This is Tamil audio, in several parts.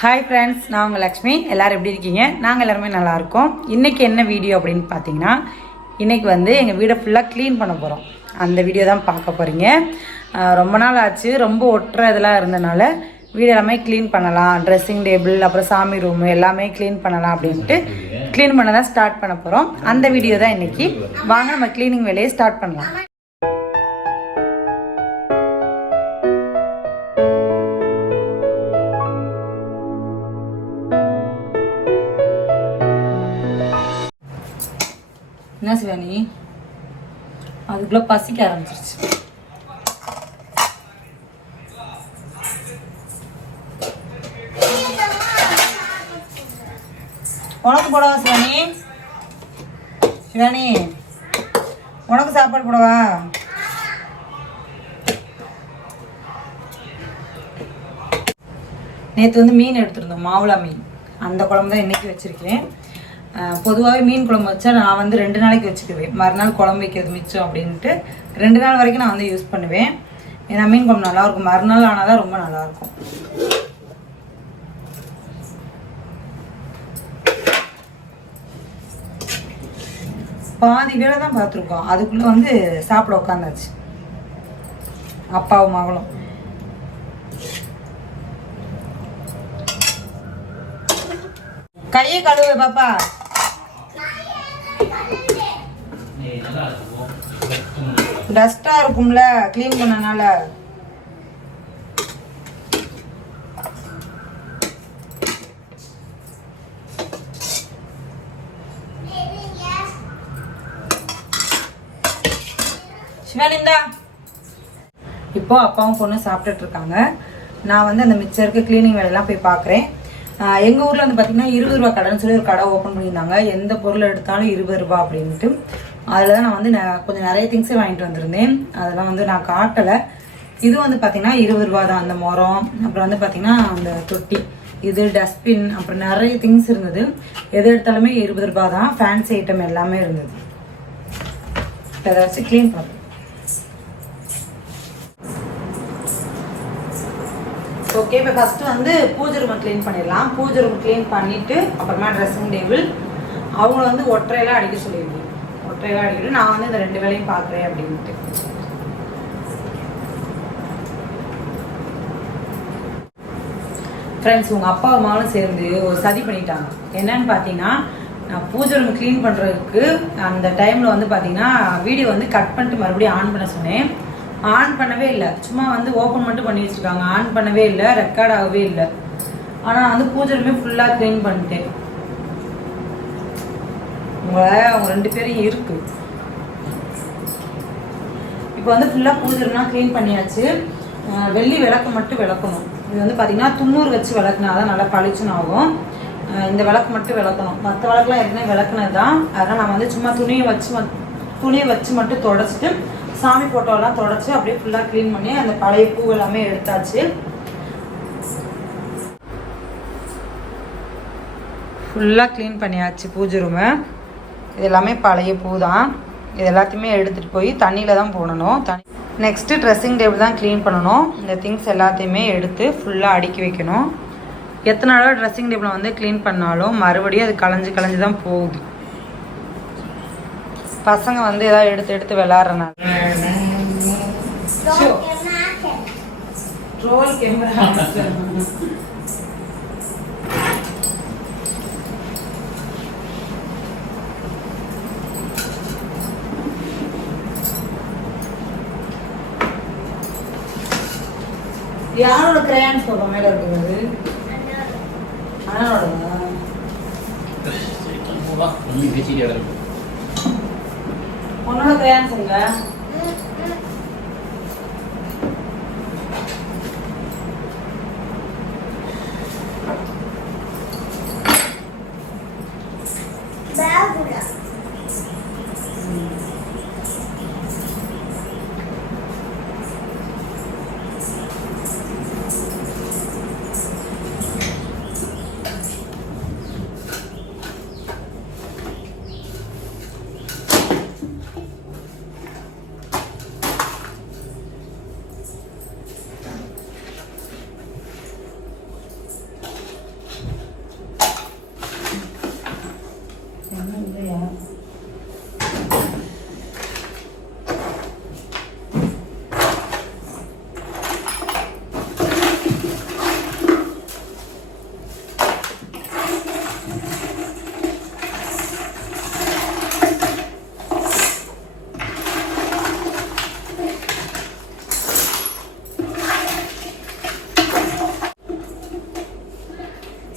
ஹாய் ஃப்ரெண்ட்ஸ், நான் உங்கள் லக்ஷ்மி. எல்லோரும் எப்படி இருக்கீங்க? நாங்கள் எல்லாருமே நல்லாயிருக்கோம். இன்றைக்கி என்ன வீடியோ அப்படின்னு பார்த்தீங்கன்னா, இன்றைக்கி வந்து எங்கள் வீடை ஃபுல்லாக க்ளீன் பண்ண போகிறோம். அந்த வீடியோ தான் பார்க்க போகிறீங்க. ரொம்ப நாள் ஆச்சு, ரொம்ப ஒட்டுற இதெல்லாம் இருந்தனால வீடு எல்லாமே க்ளீன் பண்ணலாம், ட்ரெஸ்ஸிங் டேபிள் அப்புறம் சாமி ரூமு எல்லாமே க்ளீன் பண்ணலாம் அப்படின்ட்டு க்ளீன் பண்ண தான் ஸ்டார்ட் பண்ண போகிறோம். அந்த வீடியோ தான் இன்றைக்கி. வாங்க நம்ம க்ளீனிங் வேலையை ஸ்டார்ட் பண்ணலாம். என்ன சிவானி, அதுக்குள்ள பசிக்க ஆரம்பிச்சிருச்சு. உனக்கு போடவா சிவானி? சிவானி, உனக்கு சாப்பாடு போடவா? நேற்று வந்து மீன் எடுத்துருந்தோம், மாவுளா மீன். அந்த குழம்பு தான் இன்னைக்கு வச்சிருக்கேன். பொதுவாகவே மீன் குழம்பு வச்சா நான் வந்து 2 நாளைக்கு வச்சுக்குவேன். மறுநாள் குழம்பு வைக்கிறது மிச்சம் அப்படின்ட்டு 2 நாள் வரைக்கும் நான் வந்து யூஸ் பண்ணுவேன். ஏன்னா மீன் குழம்பு நல்லாயிருக்கும், மறுநாள் ஆனால் தான் ரொம்ப நல்லாயிருக்கும். பாதி வேலை தான் பார்த்துருக்கோம், அதுக்குள்ளே வந்து சாப்பிட உட்காந்தாச்சு அப்பாவும் மகளும். கையை கழுவு பாப்பா. டஸ்டா இருக்கும்ல கிளீன் பண்ணனால. சிவானிந்தா. இப்போ அப்பாவும் பொண்ணு சாப்பிட்டுட்டு இருக்காங்க. நான் வந்து அந்த மிச்சருக்கு கிளீனிங் வேலையெல்லாம் போய் பார்க்குறேன். எங்கள் ஊரில் வந்து பார்த்தீங்கன்னா 20 ரூபா கடைன்னு சொல்லி ஒரு கடை ஓப்பன் பண்ணியிருந்தாங்க. எந்த பொருள் எடுத்தாலும் 20 ரூபா அப்படின்ட்டு. அதில் தான் நான் வந்து கொஞ்சம் நிறைய திங்ஸே வாங்கிட்டு வந்திருந்தேன். அதெல்லாம் வந்து நான் காட்டலை. இது வந்து பார்த்தீங்கன்னா 20 ரூபா தான். அந்த மரம், அப்புறம் வந்து பார்த்தீங்கன்னா அந்த தொட்டி, இது டஸ்ட்பின், அப்புறம் நிறைய திங்ஸ் இருந்தது. எது எடுத்தாலுமே 20 ரூபா தான். ஃபேன்சி ஐட்டம் எல்லாமே இருந்தது. இப்போ அதை வச்சு க்ளீன் பண்ணுறேன். ஓகே, இப்போ ஃபஸ்ட்டு வந்து பூஜை ரூமை க்ளீன் பண்ணிடலாம். பூஜை ரூம் க்ளீன் பண்ணிவிட்டு அப்புறமா ட்ரெஸ்ஸிங் டேபிள். அவங்கள வந்து ஒற்றையெல்லாம் அடிக்க சொல்லியிருக்கேன். ஒற்றையெல்லாம் அடிக்கிட்டு நான் வந்து இந்த 2 வேலையும் பார்க்குறேன் அப்படின்ட்டு. ஃப்ரெண்ட்ஸ், உங்கள் அப்பா அம்மாவும் சேர்ந்து ஒரு சதி பண்ணிட்டாங்க. என்னன்னு பார்த்தீங்கன்னா, நான் பூஜை ரூம் க்ளீன் பண்ணுறதுக்கு அந்த டைமில் வந்து பார்த்தீங்கன்னா வீடியோ வந்து கட் பண்ணிட்டு மறுபடியும் ஆன் பண்ண சொன்னேன். ஆன் பண்ணவே இல்லை, சும்மா வந்து ஓப்பன் மட்டும் பண்ணி வச்சுருக்காங்க. ஆன் பண்ணவே இல்லை, ரெக்கார்ட் ஆகவே இல்லை. ஆனால் வந்து பூஜை ரூமே ஃபுல்லாக க்ளீன் பண்ணிட்டேன். அவங்க 2 பேரும் இருக்கு. இப்போ வந்து ஃபுல்லாக பூஜை ரூம்லாம் க்ளீன் பண்ணியாச்சு. வெள்ளி விளக்கு மட்டும் விளக்கணும். இது வந்து பார்த்தீங்கன்னா 90 வச்சு விளக்குனா தான் நல்லா பளிச்சுன்னு ஆகும். இந்த விளக்கு மட்டும் விளக்கணும். மற்ற விளக்குலாம் ஏற்கனவே விளக்குனது தான். அதனால் நான் வந்து சும்மா துணியை வச்சு மட்டும் தொடச்சிட்டு சாமி போட்டோலாம் தொடச்சி அப்படியே ஃபுல்லாக க்ளீன் பண்ணி அந்த பழைய பூ எல்லாமே எடுத்தாச்சு. ஃபுல்லாக க்ளீன் பண்ணியாச்சு பூஜை ரூமை. இது எல்லாமே பழைய பூ தான். இது எல்லாத்தையுமே எடுத்துகிட்டு போய் தண்ணியில் தான் போடணும். நெக்ஸ்ட்டு ட்ரெஸ்ஸிங் டேபிள் தான் க்ளீன் பண்ணணும். இந்த திங்ஸ் எல்லாத்தையுமே எடுத்து ஃபுல்லாக அடுக்கி வைக்கணும். எத்தனை நாளாக ட்ரெஸ்ஸிங் டேபிளை வந்து க்ளீன் பண்ணாலும் மறுபடியும் அது களைஞ்சு தான் போகுது. பசங்க வந்து ஏதாவது எடுத்து விளையாடுறனால ரோல் கேமரா. யாரோட கிரையான்ஸ் பாப்பா மேல இருக்குது? அண்ணனோட. உன்னோட கிரையான்ஸ் எங்க?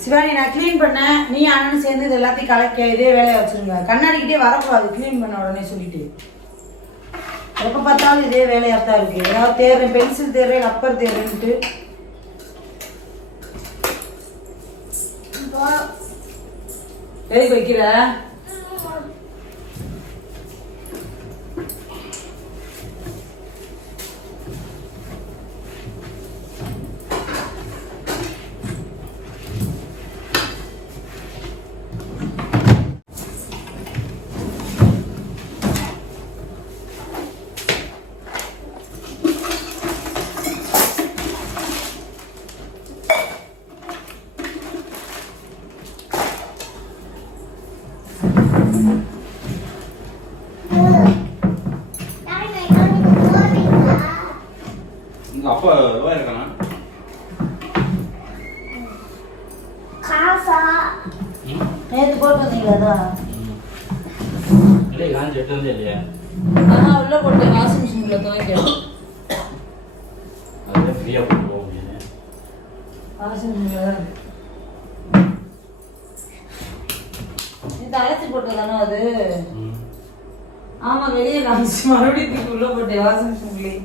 சிவானி நான் க்ளீன் பண்ணேன், நீ அண்ணன் சேர்ந்து இது எல்லாத்தையும் கலக்க இதே வேலையை வச்சிருங்க. கண்ணாடிக்கிட்டே வரக்கூடாது க்ளீன் பண்ண உடனே சொல்லிட்டு. எப்போ பார்த்தாலும் இதே வேலையாக தான் இருக்கு. ஏதாவது தேர்றேன், பென்சில் தேர்றேன், ரப்பர் தேர்றேன்ட்டு. எதுக்கு வைக்கிற? அப்பா ரூபாய் இருக்கானா? காசா நேற்று போட்டு வந்தீங்களா? இல்லையே காஞ்சி எட்டு இல்லையா? உள்ள போட்டு வாஷிங் மிஷின்ல துவைக்கணும். அதுவே ஃப்ரீயாக போட்டு போக முடியாது. வாஷிங் மிஷின்ல தான் இருக்கு. இது அழைச்சி போட்டதானோ அது? ஆமா, வெளியே காமிச்சு மறுபடியும் தூக்கி உள்ள போட்டேன் வாஷிங் மிஷின்லயே.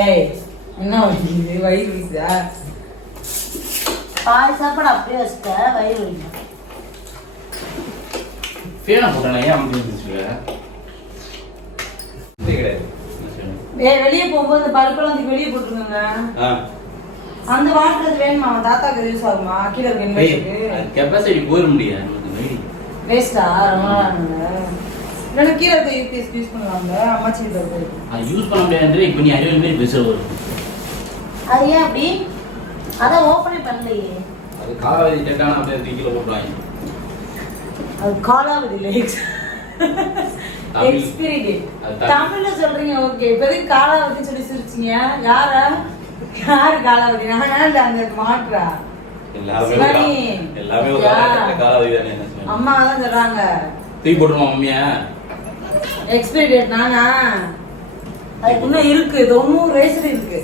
ஏய், என்ன வலிக்குது? வயிறு வலிக்குதா? பாதி சாப்பாடு அப்படியே வச்சுட்ட, வயிறு வலிக்குது. ஃபேனா போட்டானே ஏன் அப்படி இருந்துச்சு? கிடையாது. வெளியே போகும்போது இந்த பல்பெல்லாம் வந்து வெளியே போட்டுருங்க. அந்த வாட்டர் வேணுமா? அவன் தாத்தாக்கு யூஸ் ஆகுமா? கீழே இருக்க இன்வெர்ட்டருக்கு கெப்பாசிட்டி போயிட முடியாது. வேஸ்டா? ரொம்ப நாள் இல்லைன்னா கீழே இருக்க யூபிஎஸ் யூஸ் பண்ணுவாங்க. அம்மாச்சி கிட்ட இருக்கு. அது யூஸ் பண்ண முடியாது. இப்போ நீ அறிவியல் மாரி பேசுற வரும். அது ஏன் அப்படி? அதான் ஓப்பனே பண்ணலையே. அது காலாவதி டெட்டான அப்படியே கீழே போட்டுருவாங்க. அது காலாவதி இல்லை, எக்ஸ்பிரி டேட். தமிழ்ல சொல்றீங்க ஓகே. இப்போதைக்கு காலாவதி சொல்லி சிரிச்சிங்க. யாரு காலாவதி? நான் இல்ல, அந்த மாற்றா அம்மா தான் சொல்றாங்க. தூக்கி போட்டுருமா மம்மியா? எக்ஸ்பிரி டேட் நானா? அதுக்கு இன்னும் இருக்கு, 90 வயசுல இருக்கு.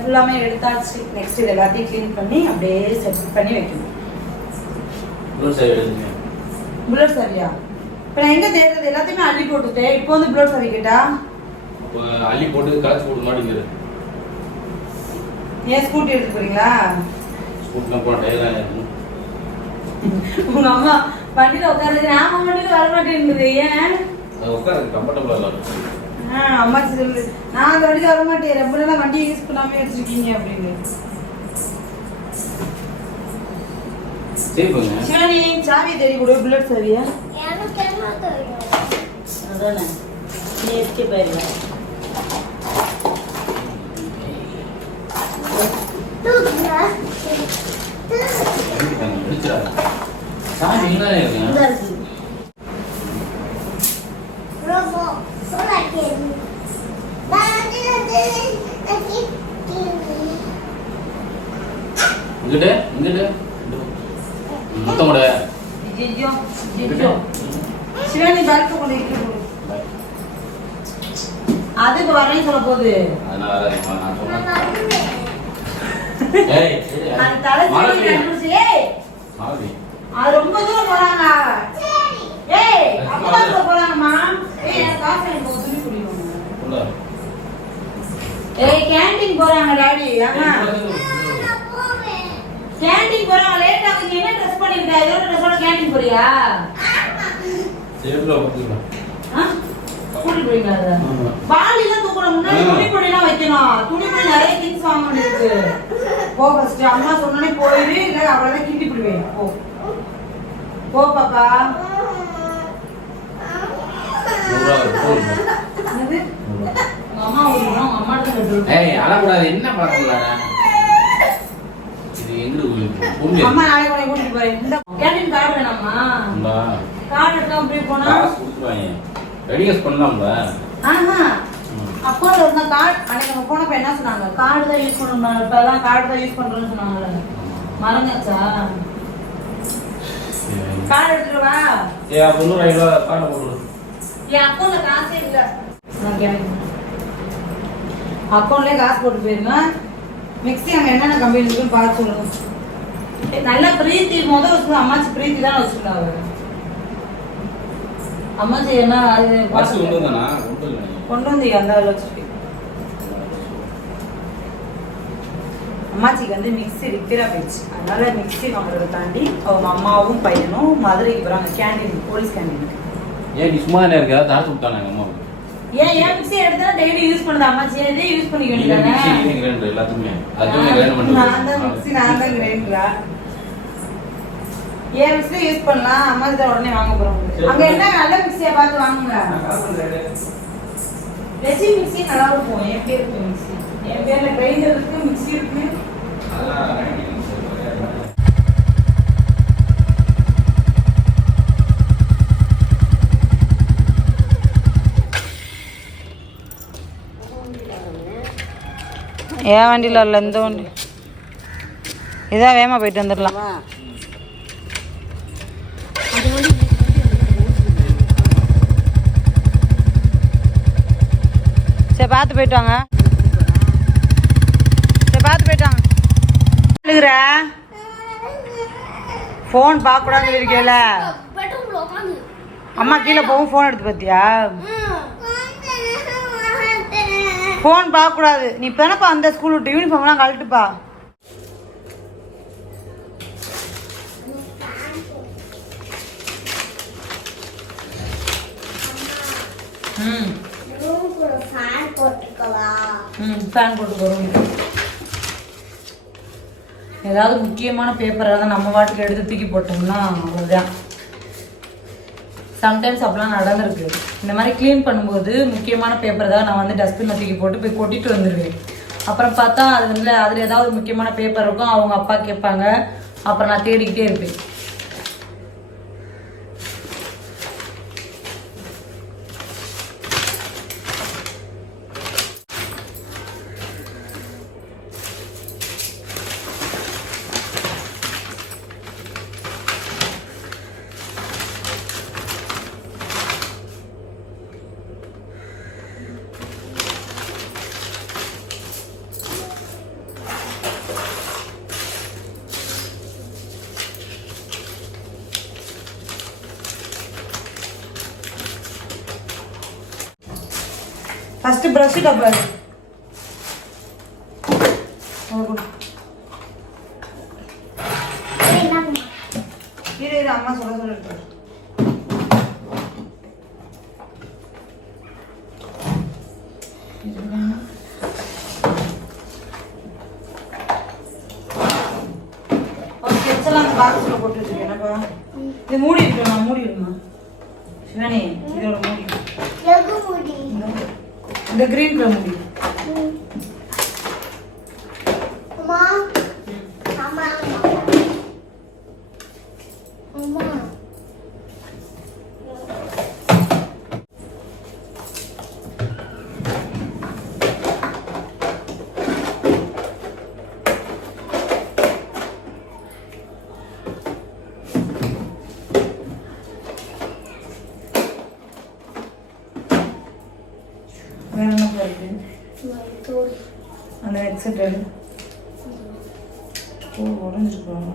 ஃபுல்லாமே எடுத்தாச்சு. நெக்ஸ்ட் இது எல்லாத்தையும் க்ளீன் பண்ணி அப்படியே செட் பண்ணி வைக்கணும். புல்லட் சரியா? இப்போ நான் எங்க தேடுறது? எல்லாத்தையுமே அள்ளி போட்டுட்டேன். இப்போ வந்து புல்லட் சரி கேட்டா அள்ளி போட்டு கலச்சு போட்டு மாட்டேங்குது. ஏன் ஸ்கூட்டி எடுத்து போறீங்களா? ஸ்கூட்டிலாம் போன டயர்லாம் உங்க அம்மா வண்டியில உட்காந்து நாம வண்டியில வர மாட்டேங்குது. ஏன்? அது உட்காந்து கம்ஃபர்டபுளா இல்லை. அம்மாச்சி சொல்லு, நான் அந்த வண்டியில வர மாட்டேன், ரொம்ப நாளா வண்டியை யூஸ் பண்ணாமே வச்சிருக்கீங்க அப்படின்னு. சிவானி சாவியை தேடி கொடு. புல்லட் சாவியா? அதானே, நீ எஸ்கேப் ஆயிடுவ. சாவி எங்க இருக்கு? இங்கிட்ட இங்கிட்ட மொத்தம் கூட சிவானி பேக் கொண்டு இருக்கு. அதுக்கு வரேன்னு சொல்ல போகுது. அது ரொம்ப தூரம் போறாங்க. ஏய், அப்பதான் போறாங்கம்மா. ஏய், கேண்டீன் போறாங்க டாடி. ஆமா, கேண்டீன் போறாங்க. லேட் ஆகுது. என்ன ட்ரெஸ் பண்ணிருக்க? இதோட ட்ரெஸ்ஸோட கேண்டீன் போறியா? சேப்ல போட்டுடா. கூட்டி போறீங்களா? பாலில தூக்குற முன்னாடி துணிப்பொடிலாம் வைக்கணும். துணிப்பொடி நிறைய திங்ஸ் வாங்க வேண்டியிருக்கு. போ ஃபர்ஸ்ட். அம்மா சொன்னனே போயிரு, இல்ல அவ்வளவுதான் கிண்டி போடுவேன். போ போ பாப்பா. அம்மா ஊருணும். அம்மா கிட்ட சொல்றேன். ஏய், அழக்கூடாது. என்ன பாக்கறல? இது எங்க ஊருக்கு? அம்மா நாளைக்கு உன்னை கூட்டிட்டு போறேன். இந்த கேண்டீன் கார்டு வேணாமா? அம்மா கார்டு எடுத்தா போய் போனா காசு கொடுத்துருவாங்க. ரெடியூஸ் பண்ணலாம்ல. ஆஹா அக்கௌண்ட்ல இருந்த கார்டு அன்னைக்கு நம்ம போனப்ப என்ன சொன்னாங்க, கார்டு தான் யூஸ் பண்ணணும், இப்பதான் கார்டு தான் யூஸ் பண்றோம்னு சொன்னாங்கல்ல, மறந்தாச்சா? கார்டு எடுத்துட்டு வா. அப்ப 100 ரூபா கார்டு போட்டு. என் அக்கௌண்ட்ல காசே இல்ல. அக்கௌண்ட்லயே காசு போட்டு போயிருங்க. மிக்ஸி அங்க என்னென்ன கம்பெனி இருக்குன்னு பார்த்து சொல்லுங்க. நல்லா பிரீத்தி வச்சுக்கணும். அம்மாச்சி பிரீத்தி தான் வச்சுருக்காங்க. அம்மாச்சி என்ன அது கொண்டு வந்து அந்த வச்சிருக்கேன். அம்மாச்சிக்கு வந்து மிக்ஸி ரிப்பேரா போயிடுச்சு, அதனால மிக்ஸி வாங்குறத தாண்டி அவங்க அம்மாவும் பையனும் மதுரைக்கு போறாங்க கேண்டீன், போலீஸ் கேண்டீனுக்கு. ஏன் நீ சும்மா தானே இருக்க? தார சுட்டாங்க அம்மா. ஏன் மிக்ஸி எடுத்தா டெய்லி யூஸ் பண்ணுது அம்மாச்சி, இதே யூஸ் பண்ணிக்க வேண்டியதானே? மிக்ஸி கிரைண்டர் எல்லாத்துமே அதுமே கிரைண்டர் பண்ணி நான் தான் மிக்ஸி நான் தான் கிரைண்டரா. ஏன் மிக்ஸி யூஸ் பண்ணலாம், அம்மாச்சி தான் உடனே வாங்க போறோம். அங்க என்ன நல்ல மிக்ஸியா பார்த்து வாங்குங்க. ரெசி மிக்ஸி நல்லா இருக்கும். என் பேர் இருக்கு மிக்ஸி, என் பேர்ல கிரைண்டர் இருக்கு, மிக்ஸி இருக்கு. ஏன் வண்டியில் இல்லை, இந்த வண்டி இதான் வேகமாக போயிட்டு வந்துடலாம். சரி பார்த்து போயிட்டு வாங்க. சரி பார்த்து போயிட்டு வாங்க. எழுதுற ஃபோன் பார்க்கக்கூடாதுன்னு இருக்கேல, அம்மா கீழே போகும் ஃபோன் எடுத்து பார்த்தியா? ஃபோன் பார்க்கக்கூடாது. நீ இப்போ தானேப்பா அந்த ஸ்கூல் விட்டு யூனிஃபார்ம்லாம் கழட்டுப்பா. ஃபேன் போட்டு போகிறோம். ஏதாவது முக்கியமான பேப்பர் ஏதாவது நம்ம வாட்டுக்கு எடுத்து தூக்கி போட்டோம்னா அவ்வளோதான். சம்டைம்ஸ் அப்படிலாம் நடந்திருக்கு. இந்த மாதிரி க்ளீன் பண்ணும்போது முக்கியமான பேப்பர் ஏதாவது நான் வந்து டஸ்ட்பினில் தூக்கி போட்டு போய் கொட்டிட்டு வந்துடுவேன். அப்புறம் பார்த்தா அதில் ஏதாவது முக்கியமான பேப்பர் இருக்கும், அவங்க அப்பா கேட்பாங்க, அப்புறம் நான் தேடிக்கிட்டே இருப்பேன். ஃபர்ஸ்ட் பிரஷ் டப்பா இரு அம்மா சொல்லிட்டு பாக்ஸ்ல போட்டு வச்சிருக்கேன். என்னப்பா இது மூடி இருக்குமா? மூடி இருக்குமா சிவானி? இதோட மூடி இந்த கிரீன் கலர் முடி. அம்மா அம்மா அம்மா அந்த ஹெட்செட் எடு. உடஞ்சிருக்கோம்.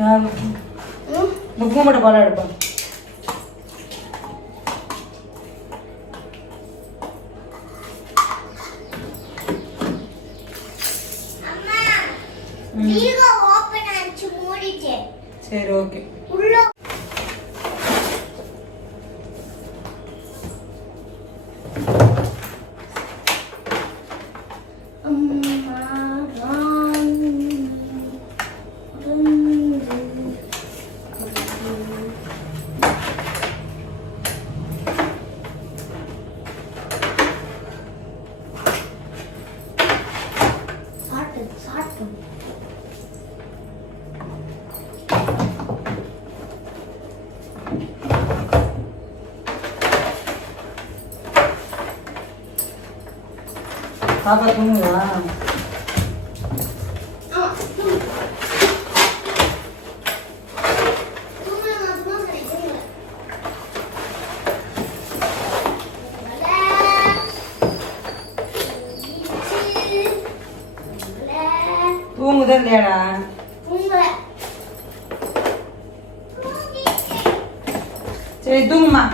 யார் புக்கு மட்டும் பாடம் எடுப்பான். சரி ஓகே. பாப்பா தூங்குதா? தூங்குதா இல்லையாடா? சரி தூங்குமா.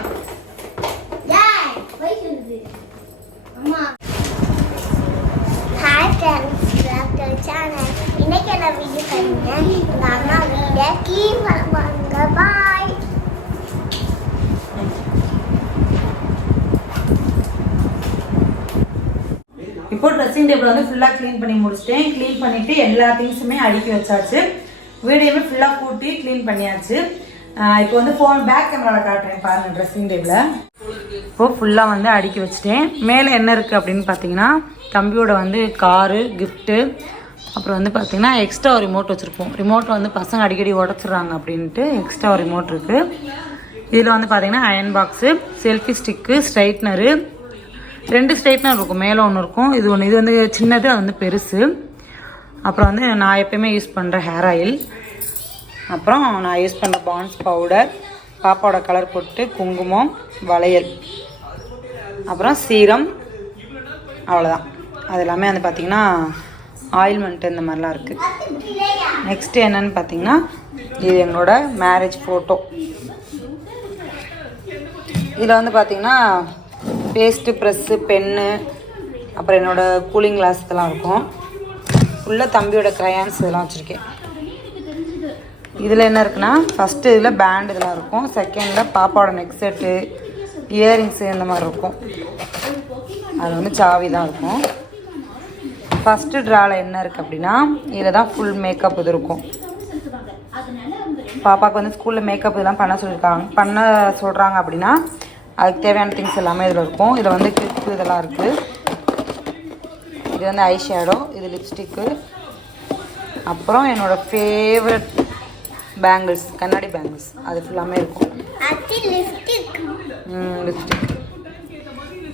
இன்னைக்கு என்ன வீடியோ பண்ணுங்க எங்க அம்மா வீட கீழ் வாங்க பாய். இப்போ ட்ரெஸ்ஸிங் டேபிள் வந்து ஃபுல்லாக க்ளீன் பண்ணி முடிச்சிட்டேன். க்ளீன் பண்ணிவிட்டு எல்லா திங்ஸுமே அடுக்கி வச்சாச்சு. வீடியோமே ஃபுல்லாக கூட்டி க்ளீன் பண்ணியாச்சு. இப்போ வந்து பேக் கேமராவில் காட்டுறேன் பாருங்கள் ட்ரெஸ்ஸிங் டேபிளை. இப்போது ஃபுல்லாக வந்து அடுக்கி வச்சுட்டேன். மேலே என்ன இருக்குது அப்படின்னு பார்த்தீங்கன்னா தம்பியோட வந்து காரு கிஃப்ட்டு, அப்புறம் வந்து பார்த்திங்கன்னா எக்ஸ்ட்ரா ஒரு ரிமோட் வச்சுருப்போம். ரிமோட் வந்து பசங்க அடிக்கடி உடச்சிட்றாங்க அப்படின்ட்டு எக்ஸ்ட்ரா ஒரு ரிமோட் இருக்குது. இதில் வந்து பார்த்திங்கன்னா iron box, selfie stick, straightener, 2 straightener இருக்கும். மேலே ஒன்று இருக்கும், இது ஒன்று. இது வந்து சின்னது, அது வந்து பெருசு. அப்புறம் வந்து நான் எப்பயுமே யூஸ் பண்ணுற ஹேர் ஆயில், அப்புறம் நான் யூஸ் பண்ணுற பான்ஸ் பவுடர், பாப்பாவோட கலர் பொட்டு, குங்குமம், வளையல், அப்புறம் சீரம், அவ்வளோதான். அது எல்லாமே வந்து பார்த்திங்கன்னா ஆயில்மெண்ட்டு இந்த மாதிரிலாம் இருக்குது. நெக்ஸ்ட்டு என்னென்னு பார்த்தீங்கன்னா இது எங்களோட மேரேஜ் ஃபோட்டோ. இதில் வந்து பார்த்திங்கன்னா பேஸ்ட்டு, ப்ரெஸ்ஸு, பென்னு, அப்புறம் என்னோடய கூலிங் கிளாஸ் இதெல்லாம் இருக்கும். ஃபுல்லாக தம்பியோட க்ரையான்ஸ் இதெல்லாம் வச்சுருக்கேன். இதில் என்ன இருக்குன்னா ஃபஸ்ட்டு இதில் பேண்ட் இதெல்லாம் இருக்கும். செகண்டில் பாப்பாவோட நெக் செட்டு, இயரிங்ஸு இந்த மாதிரி இருக்கும். அது வந்து சாவி தான் இருக்கும். ஃபஸ்ட்டு ட்ராவில் என்ன இருக்குது அப்படின்னா இதில் தான் ஃபுல் மேக்கப் இது இருக்கும். பாப்பாவுக்கு வந்து ஸ்கூலில் மேக்கப் இதெல்லாம் பண்ண சொல்கிறாங்க அப்படின்னா அதுக்கு தேவையான திங்ஸ் எல்லாமே இதில் இருக்கும். இதில் வந்து கிளிப்பு இதெல்லாம் இருக்குது. இது வந்து ஐ ஷேடோ, இது லிப்ஸ்டிக்கு, அப்புறம் என்னோடய ஃபேவரட் பேங்கிள்ஸ், கண்ணாடி பேங்கிள்ஸ், அது ஃபுல்லாமே இருக்கும். லிப்ஸ்டிக்.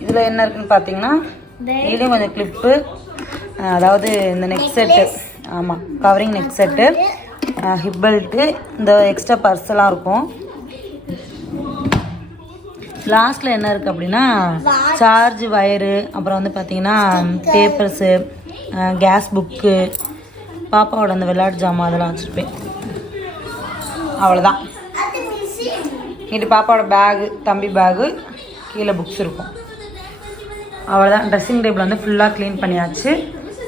இதில் என்ன இருக்குதுன்னு பார்த்தீங்கன்னா இதுலேயும் கொஞ்சம் கிளிப்பு, அதாவது இந்த நெக் செட்டு, ஆமாம் covering neck set, hip belt, இந்த எக்ஸ்ட்ரா பர்ஸெல்லாம் இருக்கும். லாஸ்ட்டில் என்ன இருக்குது அப்படின்னா சார்ஜ் வயரு, அப்புறம் வந்து பார்த்திங்கன்னா பேப்பர்ஸு, கேஸ் புக்கு, பாப்பாவோட அந்த விளையாட்டு ஜாமான் அதெல்லாம் வச்சுருப்பேன். அவ்வளோதான். இது பாப்பாவோட பேகு, தம்பி பேகு, கீழே புக்ஸ் இருக்கும். அவ்வளோதான். ட்ரெஸ்ஸிங் டேபிள் வந்து ஃபுல்லாக க்ளீன் பண்ணியாச்சு.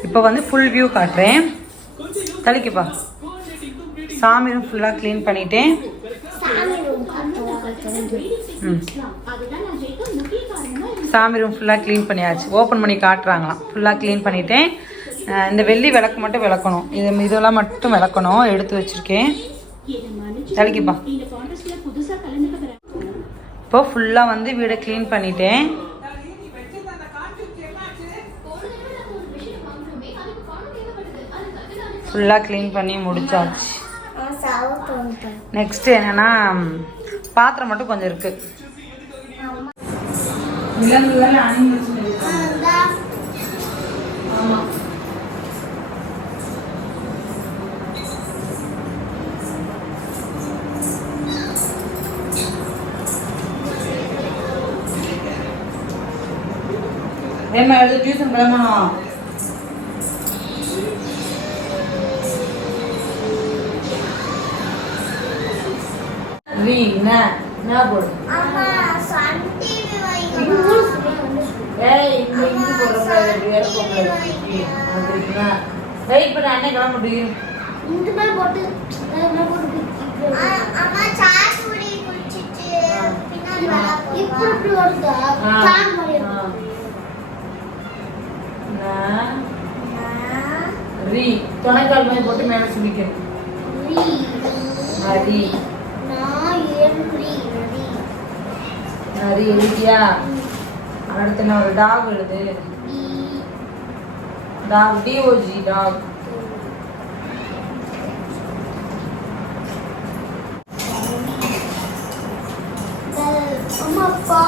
இப்போ வந்து ஃபுல் வியூ காட்டுறேன். தலிக்குப்பா. சாமி ரூம் ஃபுல்லாக க்ளீன் பண்ணிட்டேன். சாமி ரூம் ஃபுல்லாக க்ளீன் பண்ணியாச்சு. ஓப்பன் பண்ணி காட்டுறாங்களாம். ஃபுல்லாக க்ளீன் பண்ணிட்டேன். இந்த வெள்ளி விளக்கு மட்டும் விளக்கணும். இதெல்லாம் மட்டும் விளக்கணும், எடுத்து வச்சுருக்கேன். தலிக்குப்பா. இப்போ ஃபுல்லாக வந்து வீடை க்ளீன் பண்ணிட்டேன். ஃபுல்லாக க்ளீன் பண்ணி முடிச்சாச்சு. நெக்ஸ்ட் என்னன்னா பாத்திரம் மட்டும் கொஞ்சம் இருக்கு. விலங்குகள் அனிமல்ஸ் ஆமாம். ஏமா எழுது டியூஷன் கிளம்பணும். ரீ என்ன போடு. அம்மா சன் டிவி வைங்க. ஏய் இங்க போடுறா வேற போடுறா. வெயிட் பண்ண அண்ணே கிளம்ப முடியும். இந்த மாதிரி போட்டு அம்மா சாஸ் முடி குடிச்சிட்டு பின்னாடி வா. இப்படி ஓடுதா? சாங் முடியும். ரீ தொணைக்கால் மாதிரி போட்டு மேலே சுமிக்கணும். ரீ நரி எழுதியா? அடுத்து நான் ஒரு டாக் எழுது. Dog, D O G dog. அம்மா பா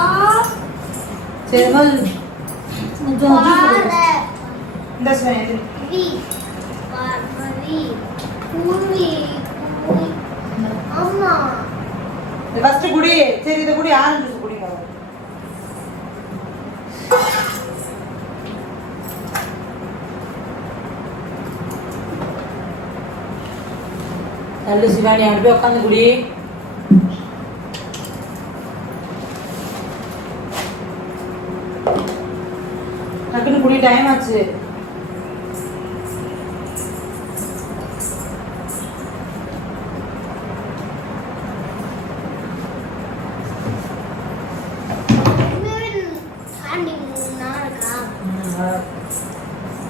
சரி கொஞ்சம் இந்த சிவனி எது வி பார்வதி பூவி பூவி அம்மா ஃபர்ஸ்ட் குடி. சரி இதை குடி, ஆரஞ்சு ஜூஸ் குடிங்க. நல்ல சிவானி அங்கே போய் உட்காந்து குடி. டக்குன்னு குடி, டைம் ஆச்சு.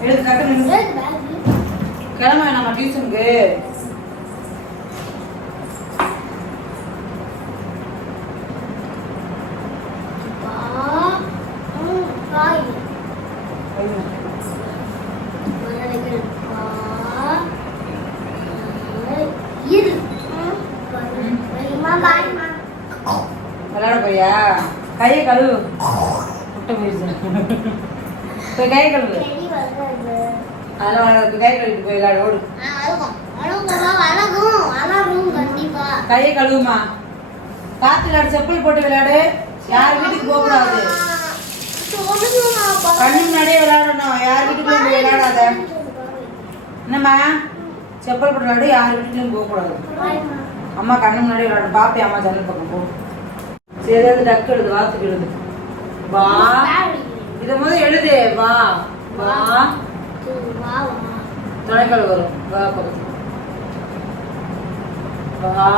எழுது டக்குன்னு கிளம்ப வேணாமா டியூஷனுக்கு? விளையாட போறியா? கையை கழுவு. முட்டை போயிடுச்சு. போய் கையை கழுவு. அதெல்லாம் கை கழுவிட்டு போய் விளையாட. ஓடு. கையை கழுவுமா. காத்து விளையாடு, செப்பல் போட்டு விளையாடு. யார் வீட்டுக்கு போக கூடாது. கண்ணு முன்னாடியே விளையாடணும். யார் வீட்டுக்குள்ள போய் விளையாடாத. என்னம்மா? செப்பல் போட்டு விளையாடு, யார் வீட்டுக்குள்ளயும் போக கூடாது. அம்மா கண்ணு முன்னாடி விளையாடு. பாப்பி அம்மா ஜன்னல் பக்கம் போ. சரி அது டக்கு எழுது, வாத்துக்கு எழுது. வா. இதை முதல் எழுது. வா வா. துணைக்கால் வரும். வா பக்கத்து. வா.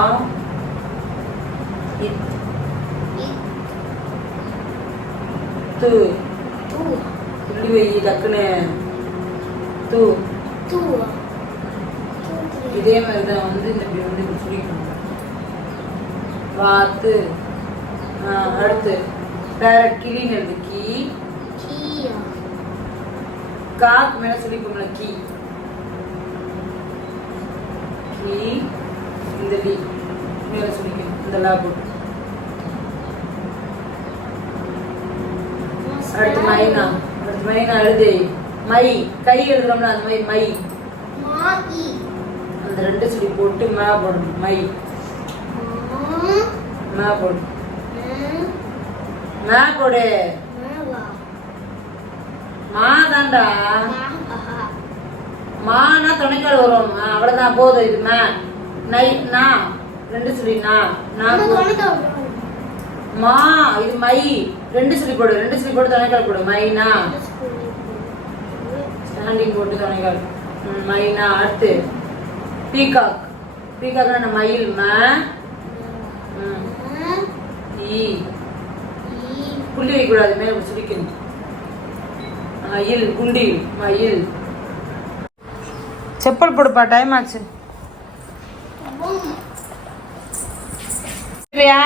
து. இப்படி வை டக்குன்னு. து. இதே மாதிரி தான் வந்து இந்த இப்படி வந்து இப்படி சுழிக்கணும். வாத்து. அடுத்து பேரட் கிளின்னு எழுது. கீ. காக்கு மேல சுழிப்போம்ல. கீ. கீ. இந்த டி மேல சுழிக்கணும். இந்த லா போட்டு. அடுத்து மைனா. அடுத்து மைனா எழுது. மை. கை எழுதுறோம்ல அந்த மாதிரி மை. அந்த ரெண்டு சுழி போட்டு மா போடணும். மை. மா போடு. மா போடு. மா தாண்டா. மானா துணைக்கால் வரும். அவ்வளவுதான் போதும். இது மா. நை. நா. ரெண்டு சுழி. நா. நா. மா. இது மை. ரெண்டு சுழி போடு. ரெண்டு சுழி போட்டு துணைக்கால் போடு. மைனா. ஸ்டாண்டிங் போட்டு துணைக்கால். மைனா. அடுத்து பீகாக். பீகாக் மயில். மா. ஈ. புள்ளி வைக்கூடாது, மேல சுடிக்கணும். மயில். குண்டி. மயில். செப்பல் போடுப்பா, டைம் ஆச்சு. இல்லையா?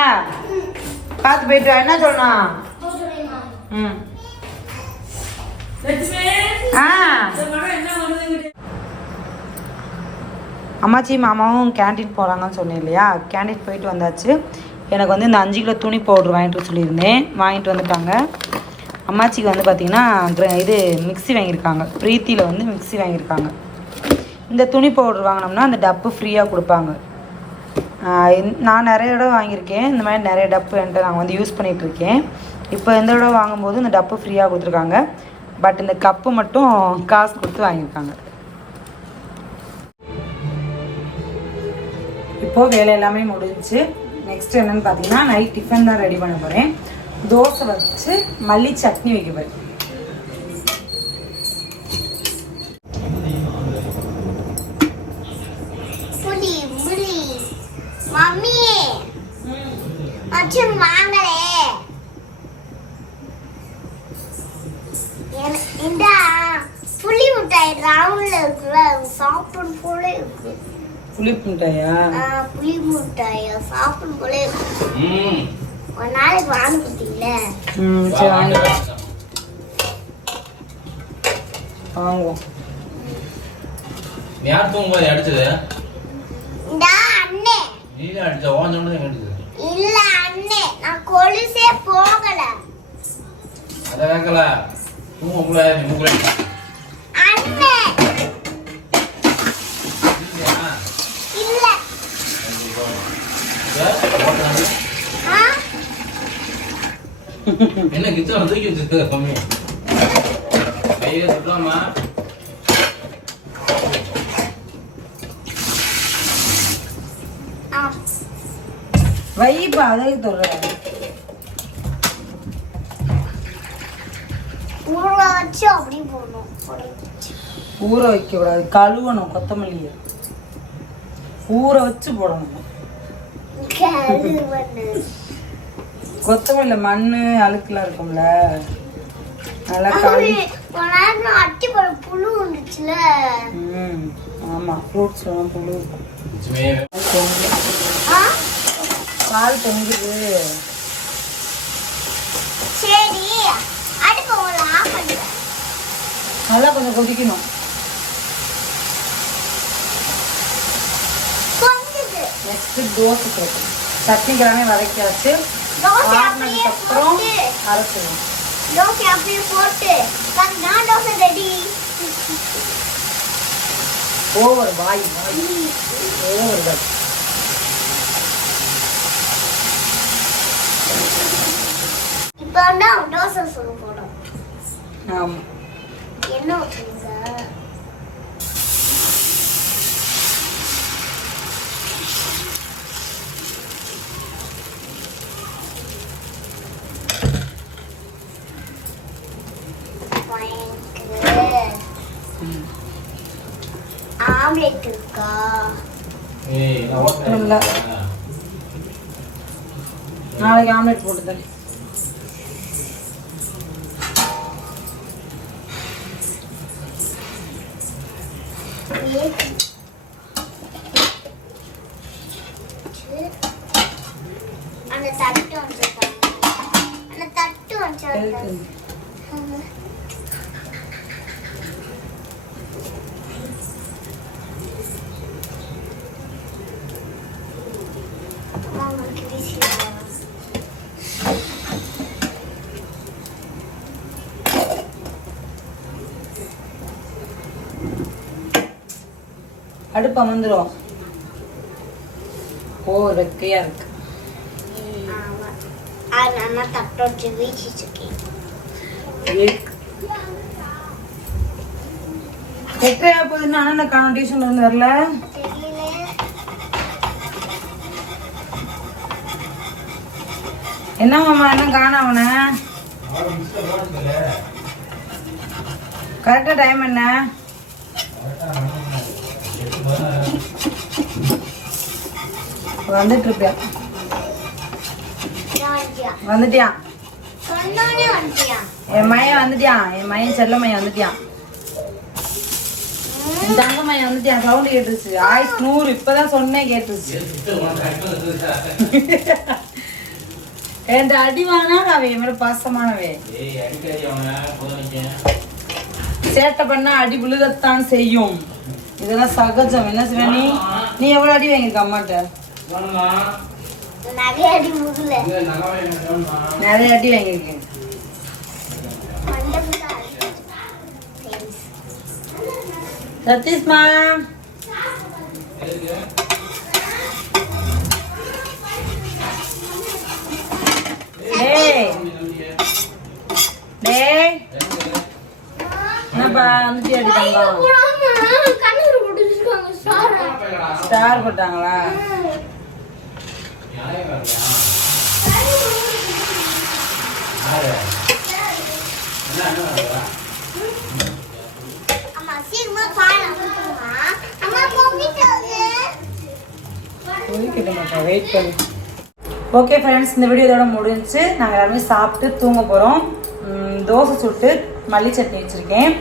பார்த்து போயிட்டு என்ன சொல்லணும்? ம். அம்மாச்சி மாமாவும் கேன்டீன் போகிறாங்கன்னு சொன்னேன் இல்லையா? கேன்டீன் போயிட்டு வந்தாச்சு. எனக்கு வந்து இந்த 5 கிலோ துணி பவுட்ரு வாங்கிட்டு சொல்லியிருந்தேன். வாங்கிட்டு வந்துட்டாங்க. அம்மாச்சிக்கு வந்து பார்த்திங்கன்னா இது மிக்ஸி வாங்கியிருக்காங்க. ப்ரீத்தியில் வந்து மிக்ஸி வாங்கியிருக்காங்க. இந்த துணி பவுட்ரு வாங்கினோம்னா அந்த டப்பு ஃப்ரீயாக கொடுப்பாங்க. நான் நிறைய இடம் வாங்கியிருக்கேன். இந்த மாதிரி நிறைய டப்பு என்கிட்ட நாங்கள் வந்து யூஸ் பண்ணிகிட்ருக்கேன். இப்போ இந்த இடம் வாங்கும்போது இந்த டப்பு ஃப்ரீயாக கொடுத்துருக்காங்க. பட் இந்த கப்பு மட்டும் காசு கொடுத்து வாங்கியிருக்காங்க. இப்போது வேலை எல்லாமே முடிஞ்சிச்சு. நெக்ஸ்ட் என்னென்னு பார்த்தீங்கன்னா நைட் டிஃபன் தான் ரெடி பண்ண போகிறேன். தோசை வச்சு மல்லி சட்னி வைக்க போகிறேன். மம்மி அச்சு வாங்களே. இந்த புளி மிட்டாய் ரவுண்ட்ல இருக்குல்ல, சாப்பிடும் போல இருக்கு. புளி மிட்டாயா? புளி மிட்டாய் சாப்பிடும் போல இருக்கு. ஒரு நாளைக்கு வாங்கி கொடுத்தீங்கள? சரி வாங்குவோம். யார் தூங்கும்போது அடிச்சது? இந்த அண்ணே. நீ அடிச்ச ஓன் சொன்னது கேட்டது. இல்ல அண்ணே, நான் கொலுசே போகல. அத கேக்கல. தூங்க முடியல நீ மூக்குல. அண்ணே என்ன கிச்சன் தூக்கி வச்சிருக்கு கம்மி கையை சுட்டலாமா வைப்பா அதை தொடுற ஊற வச்சு அப்படி போடணும். ஊற வைக்க கூடாது, கழுவணும். கொத்தமல்லியை ஊற வச்சு போடணும். கொத்தமல்லியில மண்ணு அழுக்குலாம் இருக்கும்ல, நல்லா கழுவி. அட்டி போட புழு வந்துச்சுல. ஆமா, ஃப்ரூட்ஸ் புழு பால் தொங்குது. சரி, அடுப்பு ஆஃப் பண்ணிடுறேன். நல்லா கொஞ்சம் கொதிக்கணும். நெக்ஸ்ட் தோசை சேர்க்கணும். சட்னி கிழமை வதக்கியாச்சு. ஆறுனதுக்கு அப்புறம் அரைச்சிடும். தோசை அப்படியே போட்டு நான் தோசை ரெடி. ஓவர் வாய் ஓவர் வாய். இப்போ நான் தோசை சொல்ல போறோம். ஆமா, என்ன ஊத்துங்க? ஆம்லெட் இருக்கா? இல்ல, நாளைக்கு ஆம்லெட் போட்டு தரேன். அந்த தட்டு வந்துருக்காங்க. அந்த தட்டு வந்துருக்காங்க. அடுப்பு அமர்ந்துரும். ஓ, ரெக்கையா இருக்கு. நான் தட்டு வச்சு வீச்சிருக்கேன். ரெக்கையா போகுதுன்னு அண்ணன் காணும். டியூஷன்ல இருந்து வரல. என்ன மாமா, என்ன காண அவனை? கரெக்டா டைம் என்ன? வந்துட்டு இருப்பியா? வந்துட்டியான். என் மையன் வந்துட்டியான். என் மையன் செல்ல மையன் வந்துட்டியான். என் தங்க மையன் வந்துட்டியான். சவுண்ட் கேட்டுருச்சு. ஆயுஷ் 100. இப்பதான் சொன்னேன், கேட்டுருச்சு. என் அடி வாங்கினா அவன் என் மேல பாசமானவே. சேட்டை பண்ணா அடி விழுகத்தான் செய்யும். இதெல்லாம் சகஜம். என்ன சிவனி, நீ எவ்வளவு அடி வாங்கிருக்க அம்மாட்ட? நிறைய அடி முகல. நிறைய அடி வாங்கிருக்கேன். சதீஷ்மா, என்னப்பா வந்துட்டு அடித்தாங்களா? ஸ்டார் போட்டாங்களா? வெயிட் பண்ணு. ஓகே ஃப்ரெண்ட்ஸ், இந்த வீடியோ இதோட முடிஞ்சு. நாங்கள் எல்லாருமே சாப்பிட்டு தூங்க போகிறோம். தோசை சுட்டு மல்லி சட்னி வச்சுருக்கேன்.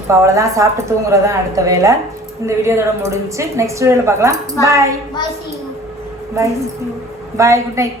இப்போ அவ்வளோதான், சாப்பிட்டு தூங்குறதான் அடுத்த வேலை. இந்த வீடியோ இதோட முடிஞ்சு. நெக்ஸ்ட் வீடியோவில் பார்க்கலாம். பாய் பாய் பாய், குட் நைட்.